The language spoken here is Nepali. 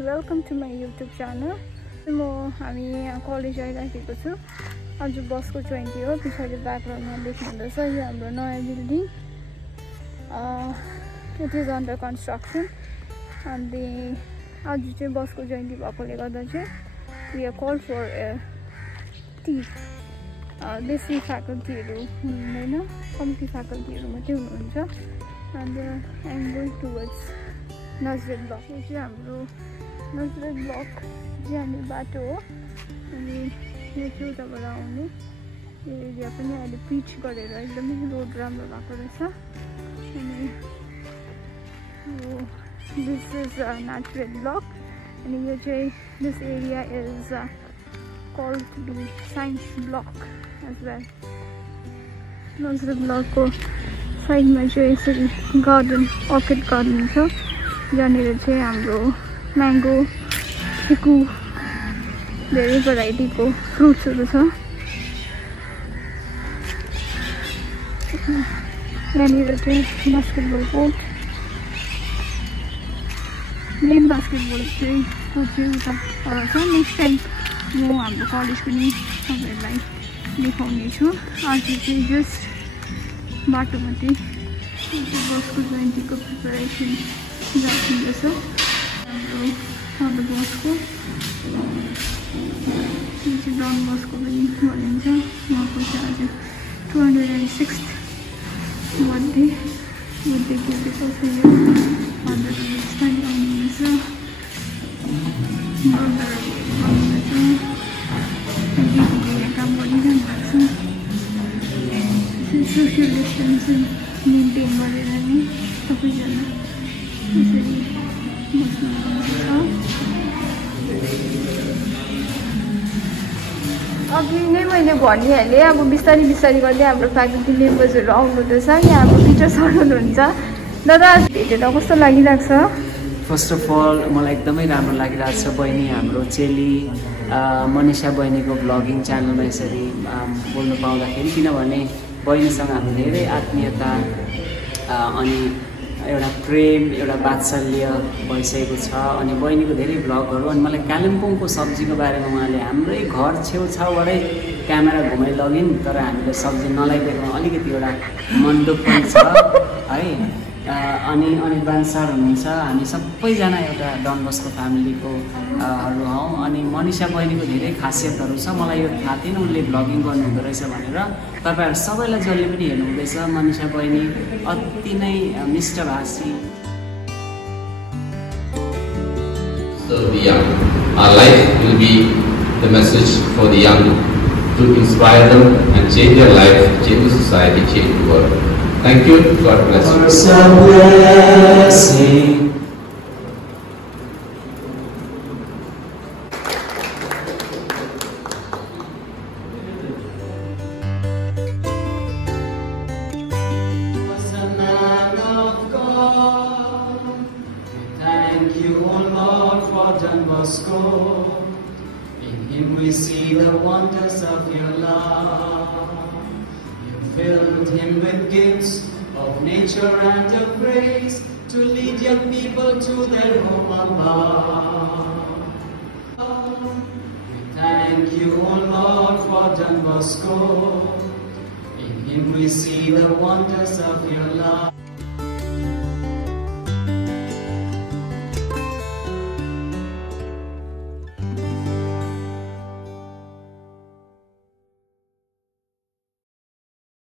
and welcome to my YouTube channel. हामी कलेज आइराखेको छु। आज बसको 20 हो। पछाडि ब्याकग्राउन्डमा देख्नुहुँदैछ यो हाम्रो नयाँ building. It is under construction and आज चाहिँ बसको 20 भएकोले गर्दा चाहिँ we are called for a tea. बेसी फ्याकल्टीहरु हुँदैन, कम्ती फ्याकल्टीहरु मात्रै हुनुहुन्छ। And I'm going towards Nazrat Block. यो चाहिँ हाम्रो Nazrat Block जाने बाटो हो। अनि यो चाहिँ उताबाट आउने यो एरिया पनि अहिले पिच गरेर एकदमै रोड राम्रो भएको रहेछ। अनि this is Nazrat Block and यो चाहिँ this area is called to be Science Block as well. Nazrat Block को साइडमा चाहिँ यसरी गार्डन अर्किड गार्डन छ जहाँनिर चाहिँ हाम्रो म्याङ्गो चिकु धेरै भेराइटीको फ्रुट्सहरू छ। यहाँनिर चाहिँ बास्केटबल कोर्ट मेन बास्केटबल चाहिँ उता छ। नेक्स्ट टाइम म हाम्रो कलेज पनि तपाईँहरूलाई देखाउने छु। आज चाहिँ जस्ट बाटो मात्रै बसको 20 को प्रिपरेसन जाँदैछ। हाम्रो बसको यो चाहिँ डन बसको पनि भनिन्छ। उहाँको चाहिँ आज 206th बर्थडे केटी कसै यो 100 रुपिस पनि आउनुहुनेछ। दिदीले यहाँ काम गरिरहनु भएको छ। सोसियल डिस्टेन्सिङ मेन्टेन गरेर नै सबैजना यसरी बस्नुहुन्छ। अघि नै मैले भनिहालेँ, अब बिस्तारै बिस्तारै गर्दै हाम्रो फ्याकल्टी मेम्बर्सहरू आउनुहुँदैछ। यहाँ हाम्रो टिचर सर हुनुहुन्छ। दादा भेटेर कस्तो लागिरहेको छ? फर्स्ट अफ अल मलाई एकदमै राम्रो लागिरहेको छ। बहिनी हाम्रो चेली मनिषा बहिनीको भ्लगिङ च्यानलमा यसरी बोल्नु पाउँदाखेरि, किनभने बहिनीसँग हाम्रो धेरै आत्मीयता अनि एउटा प्रेम एउटा वात्सल्य भइसकेको छ। अनि बहिनीको धेरै भ्लगहरू अनि मलाई कालिम्पोङको सब्जीको बारेमा उहाँले हाम्रै घर छेउछाउबाटै क्यामेरा घुमाइ लगिन्, तर हामीले सब्जी नलाइदिएकोमा अलिकति एउटा मन दुःख छ है। अनि अनिर्बान सर हुनुहुन्छ। हामी सबैजना एउटा डन बसको फ्यामिलीको हरू हौँ। अनि मनिषा बहिनीको धेरै खासियतहरू छ। मलाई यो थाहा थिएन उनले भ्लगिङ गर्नुहुँदो रहेछ भनेर। तपाईँहरू सबैलाई जसले पनि हेर्नुहुँदैछ, मनिषा बहिनी अति नै मिष्टभाषी। So the young, our life will be the message for the young to inspire them and change their life, change the society, change the world. Thank you. God bless you. Thank you, O Lord, for Don Bosco. In him we see the wonders of your love. You filled him with gifts of nature and of grace to lead young people to their home above. We thank you, O Lord, for Don Bosco. In him we see the wonders of your love.